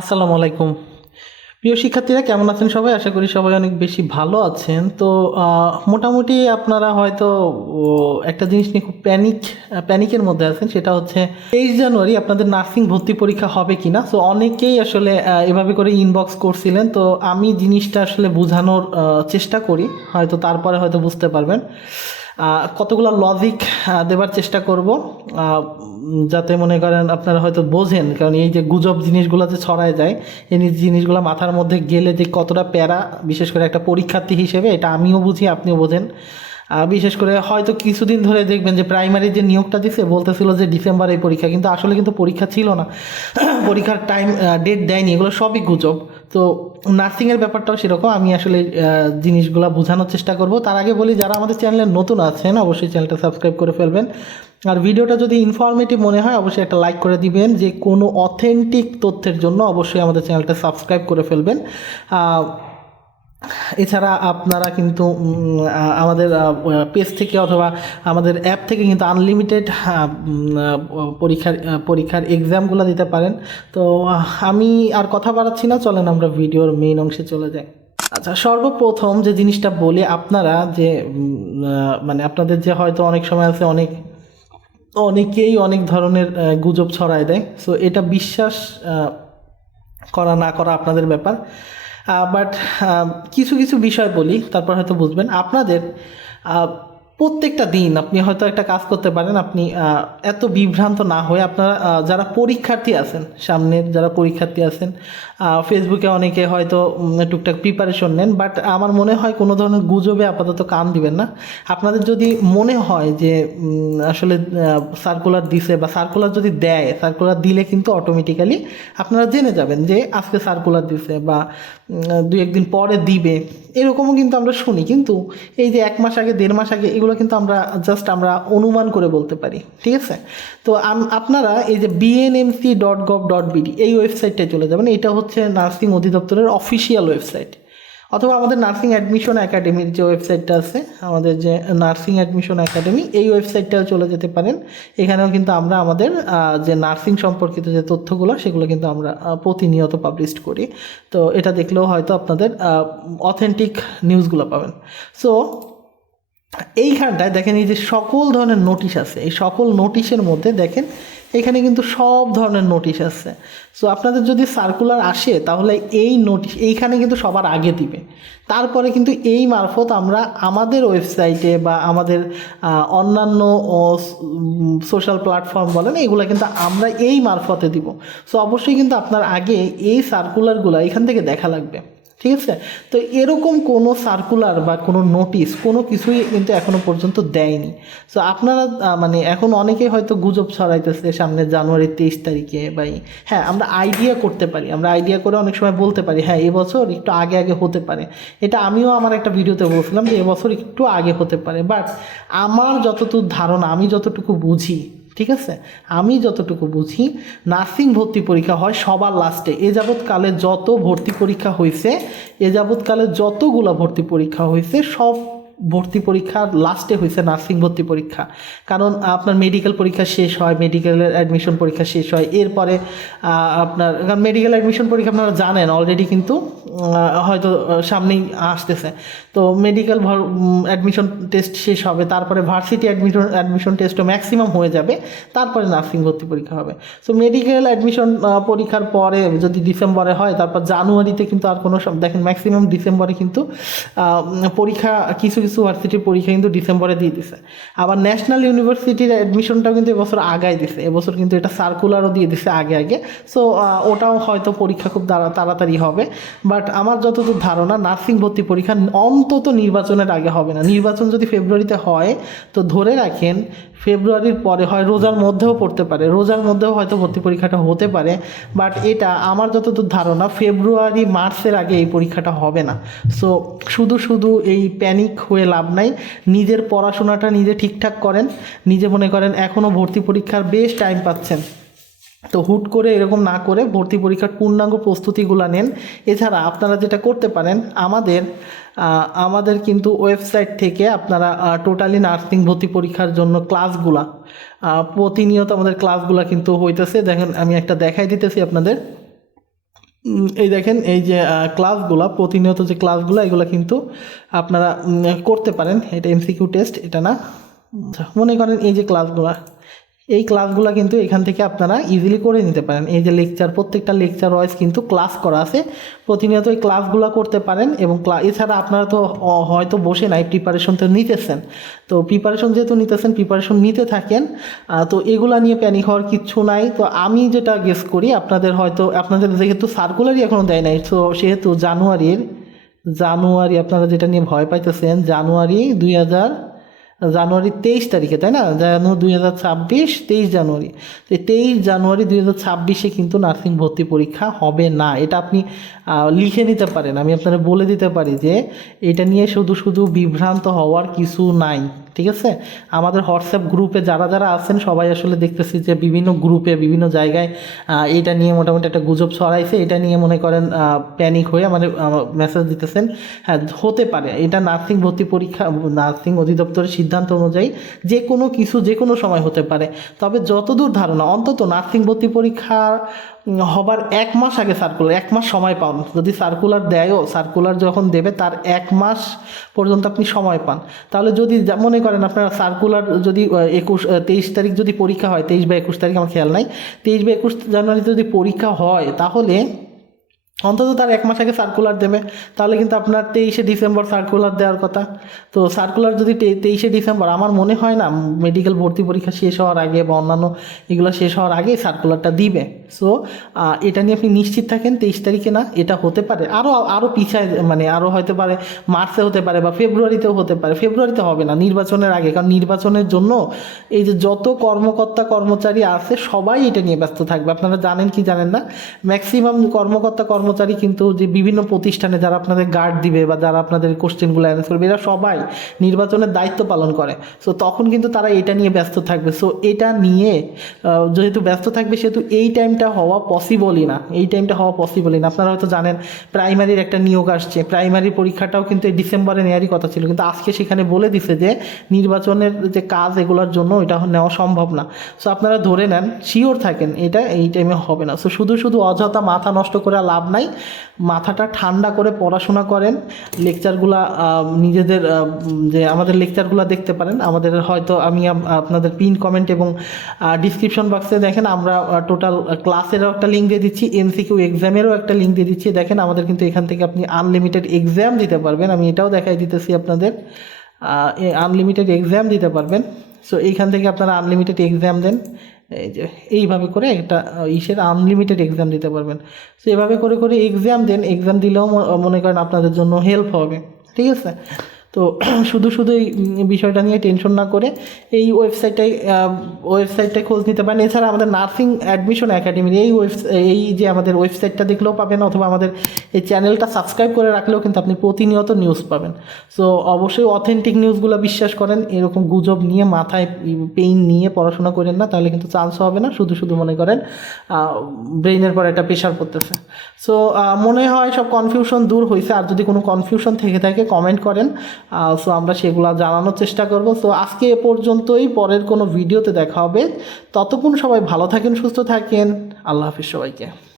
আসসালামু আলাইকুম। প্রিয় শিক্ষার্থীরা কেমন আছেন সবাই? আশা করি সবাই অনেক বেশি ভালো আছেন। তো মোটামুটি আপনারা হয়তো একটা জিনিস নিয়ে খুব প্যানিকের মধ্যে আছেন। সেটা হচ্ছে 23 জানুয়ারি আপনাদের নার্সিং ভর্তি পরীক্ষা হবে কিনা। সো অনেকেই আসলে এভাবে করে ইনবক্স করছিলেন। তো আমি জিনিসটা আসলে বোঝানোর চেষ্টা করি, হয়তো তারপরে হয়তো বুঝতে পারবেন। কতগুলো লজিক দেবার চেষ্টা করব, যাতে মনে করেন আপনারা হয়তো বোঝেন, কারণ এই যে গুজব জিনিসগুলো যে ছড়ায় যায়, এই জিনিসগুলো মাথার মধ্যে গেলে যে কতটা প্যারা, বিশেষ করে একটা পরীক্ষার্থী হিসেবে এটা আমিও বুঝি, আপনিও বোঝেন। বিশেষ করে হয়তো কিছুদিন ধরে দেখবেন যে প্রাইমারি যে নিয়োগটা দিছে বলতেছিল যে ডিসেম্বরে পরীক্ষা, কিন্তু আসলে কিন্তু পরীক্ষা ছিল না। পরীক্ষার টাইম ডেট দেয়নি, এগুলো সবই গুজব। তো নার্সিংয়ের ব্যাপারটাও সেরকম, আমি আসলে জিনিসগুলো বোঝানোর চেষ্টা করব। তার আগে বলি, যারা আমাদের চ্যানেলে নতুন আছেন অবশ্যই চ্যানেলটা সাবস্ক্রাইব করে ফেলবেন। আর ভিডিওটা যদি ইনফরমেটিভ মনে হয় অবশ্যই একটা লাইক করে দিবেন। যে কোনো অথেন্টিক তথ্যের জন্য অবশ্যই আমাদের চ্যানেলটা সাবস্ক্রাইব করে ফেলবেন। এছাড়া আপনারা কিন্তু আমাদের পেজ থেকে অথবা আমাদের অ্যাপ থেকে কিন্তু আনলিমিটেড পরীক্ষার এক্সামগুলো দিতে পারেন। তো আমি আর কথা বাড়াচ্ছি না, চলেন আমরা ভিডিওর মেইন অংশে চলে যাই। আচ্ছা, সর্বপ্রথম যে জিনিসটা বলি, আপনারা যে মানে আপনাদের যে হয়তো অনেক সময় আছে, অনেকেই অনেক ধরনের গুজব ছড়ায় দেয়। সো এটা বিশ্বাস করা না করা আপনাদের ব্যাপার। বাট কিছু কিছু বিষয় বলি, তারপর হয়তো বুঝবেন। আপনাদের প্রত্যেকটা দিন আপনি হয়তো একটা কাজ করতে পারেন। আপনি এত বিভ্রান্ত না হয়ে, আপনারা যারা পরীক্ষার্থী আছেন, সামনের যারা পরীক্ষার্থী আছেন, ফেসবুকে অনেকে হয়তো টুকটাক প্রিপারেশন নেন, বাট আমার মনে হয় কোনো ধরনের গুজবে আপাতত কান দিবেন না। আপনাদের যদি মনে হয় যে আসলে সার্কুলার দিছে, বা সার্কুলার যদি দেয়, সার্কুলার দিলে কিন্তু অটোমেটিক্যালি আপনারা জেনে যাবেন যে আজকে সার্কুলার দিছে, বা দুই একদিন পরে দিবে, এরকমও কিন্তু আমরা শুনি। কিন্তু এই যে 1 মাস আগে, 1.5 মাস আগে, এগুলো কিন্তু আমরা অনুমান করে বলতে পারি, ঠিক আছে? তো আপনারা এই যে bnmc.gov.bd এই ওয়েবসাইটটায় চলে যাবেন। এটা হচ্ছে নার্সিং অধিদপ্তরের অফিসিয়াল ওয়েবসাইট। অথবা আমাদের নার্সিং অ্যাডমিশন একাডেমির যে ওয়েবসাইটটা আছে, আমাদের যে নার্সিং অ্যাডমিশন একাডেমি, এই ওয়েবসাইটটাও চলে যেতে পারেন। এখানেও কিন্তু আমরা আমাদের যে নার্সিং সম্পর্কিত যে তথ্যগুলো, সেগুলো কিন্তু আমরা প্রতিনিয়ত পাবলিশ করি। তো এটা দেখলেও হয়তো আপনাদের অথেন্টিক নিউজগুলো পাবেন। সো এইখানটায় দেখেন, এই যে সকল ধরনের নোটিশ আছে, এই সকল নোটিশের মধ্যে দেখেন এখানে কিন্তু সব ধরনের নোটিশ আছে। সো আপনাদের যদি সার্কুলার আসে, তাহলে এই নোটিশ এইখানে কিন্তু সবার আগে দিবে। তারপরে কিন্তু এই মারফত আমরা আমাদের ওয়েবসাইটে বা আমাদের অন্যান্য সোশ্যাল প্ল্যাটফর্ম বলেন, এগুলো কিন্তু আমরা এই মারফতে দিব। সো অবশ্যই কিন্তু আপনার আগে এই সার্কুলারগুলো এখান থেকে দেখা লাগবে, ঠিক আছে? তো এরকম কোনো সার্কুলার বা কোনো নোটিশ, কোনো কিছুই কিন্তু এখনো পর্যন্ত দেয়নি। সো আপনারা মানে এখন অনেকেই হয়তো গুজব ছড়াইতেছে সামনে জানুয়ারির 23 তারিখে, হ্যাঁ, আমরা আইডিয়া করতে পারি, আমরা আইডিয়া করে অনেক সময় বলতে পারি হ্যাঁ এবছর একটু আগে আগে হতে পারে। এটা আমিও আমার একটা ভিডিওতে বলছিলাম যে এবছর একটু আগে হতে পারে। বাট আমার যতটুকু ধারণা, আমি যতটুকু বুঝি, ঠিক আছে, আমি যতটুকু বুঝি, নার্সিং ভর্তি পরীক্ষা হয় সবার লাস্টে। এ যাবৎকালে যত ভর্তি পরীক্ষা হয়েছে, এ যাবৎকালে যতগুলো ভর্তি পরীক্ষা হয়েছে, সব ভর্তি পরীক্ষার লাস্টে হয়েছে নার্সিং ভর্তি পরীক্ষা। কারণ আপনার মেডিকেল পরীক্ষা শেষ হয়, মেডিকেলের অ্যাডমিশন পরীক্ষা শেষ হয়, এরপরে আপনার, কারণ মেডিকেল অ্যাডমিশন পরীক্ষা আপনারা জানেন অলরেডি কিন্তু হয়তো সামনেই আসতেছে। তো মেডিকেল অ্যাডমিশন টেস্ট শেষ হবে, তারপরে ভার্সিটি অ্যাডমিশন টেস্টও ম্যাক্সিমাম হয়ে যাবে, তারপরে নার্সিং ভর্তি পরীক্ষা হবে। সো মেডিকেল অ্যাডমিশন পরীক্ষার পরে যদি ডিসেম্বরে হয়, তারপর জানুয়ারিতে কিন্তু আর কোনো দেখেন ম্যাক্সিমাম ডিসেম্বরে কিন্তু পরীক্ষা, কিছু কিছু ভার্সিটির পরীক্ষা কিন্তু ডিসেম্বরে দিয়ে দিছে। আবার ন্যাশনাল ইউনিভার্সিটির অ্যাডমিশনটাও কিন্তু এবছর আগায় দিছে, এবছর কিন্তু এটা সার্কুলারও দিয়ে দিছে আগে আগে। সো ওটাও হয়তো পরীক্ষা খুব তাড়াতাড়ি হবে। বাট আমার যতদূর ধারণা, নার্সিং ভর্তি পরীক্ষা অন্তত নির্বাচনের আগে হবে না। নির্বাচন যদি ফেব্রুয়ারিতে হয়, তো ধরে রাখেন ফেব্রুয়ারির পরে হয়, রোজার মধ্যেও পড়তে পারে, রোজার মধ্যেও হয়তো ভর্তি পরীক্ষাটা হতে পারে। বাট এটা আমার যতদূর ধারণা ফেব্রুয়ারি মার্চের আগে এই পরীক্ষাটা হবে না। সো শুধু শুধু এই প্যানিক হয়ে লাভ নাই। নিজের পড়াশোনাটা নিজে ঠিকঠাক করেন। নিজে মনে করেন এখনও ভর্তি পরীক্ষার বেশ টাইম পাচ্ছেন, তো হুট করে এরকম না করে ভর্তি পরীক্ষার পূর্ণাঙ্গ প্রস্তুতিগুলো নেন। এছাড়া আপনারা যেটা করতে পারেন, আমাদের কিন্তু ওয়েবসাইট থেকে আপনারা টোটালি নার্সিং ভর্তি পরীক্ষার জন্য ক্লাসগুলা প্রতিনিয়ত আমাদের ক্লাসগুলা কিন্তু হইতেছে। দেখেন আমি একটা দেখাই দিতেছি আপনাদের। এই দেখেন এই যে ক্লাসগুলো প্রতিনিয়ত যে ক্লাসগুলো এগুলো কিন্তু আপনারা করতে পারেন। এটা এমসিকিউ টেস্ট, এটা না। আচ্ছা, মনে করেন এই যে ক্লাসগুলো, এই ক্লাসগুলো কিন্তু এখান থেকে আপনারা ইজিলি করে নিতে পারেন। এই যে লেকচার, প্রত্যেকটা লেকচার ওয়াইজ কিন্তু ক্লাস করা আছে, প্রতিনিয়ত এই ক্লাসগুলো করতে পারেন। এবং এছাড়া আপনারা তো হয়তো বসে নাই, প্রিপারেশন তো নিতেছেন। তো প্রিপারেশন যেহেতু নিতেছেন, প্রিপারেশন নিতে থাকেন। তো এগুলা নিয়ে প্যানিক হওয়ার কিচ্ছু নাই। তো আমি যেটা গেস করি আপনাদের হয়তো, আপনাদের যেহেতু সার্কুলারই এখনও দেয় নাই, তো সেহেতু জানুয়ারি আপনারা যেটা নিয়ে ভয় পাইতেছেন, জানুয়ারি 23 তারিখে, তাই না? 2026, 23 জানুয়ারি। তো 23 জানুয়ারি 2026 কিন্তু নার্সিং ভর্তি পরীক্ষা হবে না। এটা আপনি লিখে নিতে পারেন। আমি আপনারা বলে দিতে পারি যে এটা নিয়ে শুধু শুধু বিভ্রান্ত হওয়ার কিছু নাই, ঠিক আছে? আমাদের হোয়াটসঅ্যাপ গ্রুপে যারা যারা আছেন সবাই আসলে দেখতেছি যে বিভিন্ন গ্রুপে বিভিন্ন জায়গায় এটা নিয়ে মোটামুটি একটা গুজব ছড়াইছে। এটা নিয়ে মনে করেন প্যানিক হয়ে আমাদের মেসেজ দিতেছেন। হ্যাঁ, হতে পারে এটা নার্সিং ভর্তি পরীক্ষা, নার্সিং অধিদপ্তরের সিদ্ধান্ত অনুযায়ী যে কোনো কিছু যে কোনো সময় হতে পারে। তবে যতদূর ধারণা, অন্তত নার্সিং ভর্তি পরীক্ষা হবার 1 মাস আগে সার্কুলার, 1 মাস সময় পান। যদি সার্কুলার দেয়ও, সার্কুলার যখন দেবে তার 1 মাস পর্যন্ত আপনি সময় পান। তাহলে যদি মনে করেন আপনার সার্কুলার যদি 23 তারিখ যদি পরীক্ষা হয়, 23 বা 21 তারিখ আমার খেয়াল নাই, 23 বা 21 জানুয়ারিতে যদি পরীক্ষা হয়, তাহলে অন্তত তার 1 মাস আগে সার্কুলার দেবে। তাহলে কিন্তু আপনার 23শে ডিসেম্বর সার্কুলার দেওয়ার কথা। তো সার্কুলার যদি 23শে ডিসেম্বর, আমার মনে হয় না মেডিকেল ভর্তি পরীক্ষা শেষ হওয়ার আগে বা অন্যান্য এগুলো শেষ হওয়ার আগেই সার্কুলারটা দিবে। সো এটা নিয়ে আপনি নিশ্চিত থাকেন, 23 তারিখে না, এটা হতে পারে আরও পিছায়, মানে আরও হতে পারে মার্চে হতে পারে বা ফেব্রুয়ারিতেও হতে পারে। ফেব্রুয়ারিতে হবে না, নির্বাচনের আগে। কারণ নির্বাচনের জন্য এই যে যত কর্মকর্তা কর্মচারী আছে সবাই এটা নিয়ে ব্যস্ত থাকবে। আপনারা জানেন কি জানেন না, ম্যাক্সিমাম কর্মচারী কিন্তু যে বিভিন্ন প্রতিষ্ঠানে যারা আপনাদের গার্ড দিবে বা যারা আপনাদের কোশ্চেনগুলো অ্যান্সার করবে, এরা সবাই নির্বাচনের দায়িত্ব পালন করে। সো তখন কিন্তু তারা এটা নিয়ে ব্যস্ত থাকবে। সো এটা নিয়ে যেহেতু ব্যস্ত থাকবে, সেহেতু এই টাইমটা হওয়া পসিবলই না। আপনারা হয়তো জানেন প্রাইমারির একটা নিয়োগ আসছে, প্রাইমারি পরীক্ষাটাও কিন্তু এই ডিসেম্বরে নেওয়ারই কথা ছিল, কিন্তু আজকে সেখানে বলে দিছে যে নির্বাচনের যে কাজ এগুলোর জন্য এটা নেওয়া সম্ভব না। সো আপনারা ধরে নেন, শিওর থাকেন এটা এই টাইমে হবে না। সো শুধু শুধু অযথা মাথা নষ্ট করে লাভ নাই। মাথাটা ঠান্ডা করে পড়াশোনা করেন। লেকচারগুলা নিজেদের যে আমাদের লেকচারগুলো দেখতে পারেন। আমাদের হয়তো আমি আপনাদের পিন কমেন্ট এবং ডিসক্রিপশন বক্সে দেখেন, আমরা টোটাল ক্লাসেরও একটা লিঙ্ক দিয়ে দিচ্ছি, এমসিকিউ এক্সামেরও একটা লিঙ্ক দিয়ে দিচ্ছি। দেখেন আমাদের কিন্তু এখান থেকে আপনি আনলিমিটেড এক্সাম দিতে পারবেন। আমি এটাও দেখাই দিতেছি আপনাদের, আনলিমিটেড এক্সাম দিতে পারবেন। সো এইখান থেকে আপনারা আনলিমিটেড এক্সাম দেন, এই যে এইভাবে করে একটা আনলিমিটেড এক্সাম দিতে পারবেন। সো এভাবে করে করে এক্সাম দেন, এক্সাম দিলেও মনে করেন আপনাদের জন্য হেল্প হবে, ঠিক আছে? তো শুধু শুধু এই বিষয়টা নিয়ে টেনশন না করে এই ওয়েবসাইটটায় খোঁজ নিতে পারেন। এছাড়া আমাদের নার্সিং অ্যাডমিশন একাডেমির এই যে আমাদের ওয়েবসাইটটা দেখলেও পাবেন, অথবা আমাদের এই চ্যানেলটা সাবস্ক্রাইব করে রাখলেও কিন্তু আপনি প্রতিনিয়ত নিউজ পাবেন। সো অবশ্যই অথেন্টিক নিউজগুলো বিশ্বাস করেন, এরকম গুজব নিয়ে মাথায় পেইন নিয়ে পড়াশোনা করেন না, তাহলে কিন্তু চান্স হবে না। শুধু শুধু মনে করেন ব্রেইনের পর একটা প্রেশার পড়তেছে। সো মনে হয় সব কনফিউশন দূর হয়েছে। আর যদি কোনো কনফিউশন থেকে থাকে কমেন্ট করেন, সো আমরা সেগুলো জানানোর চেষ্টা করব। সো আজকে এ পর্যন্তই, পরের কোনো ভিডিওতে দেখা হবে। ততক্ষণ সবাই ভালো থাকেন, সুস্থ থাকেন। আল্লাহ হাফিজ সবাইকে।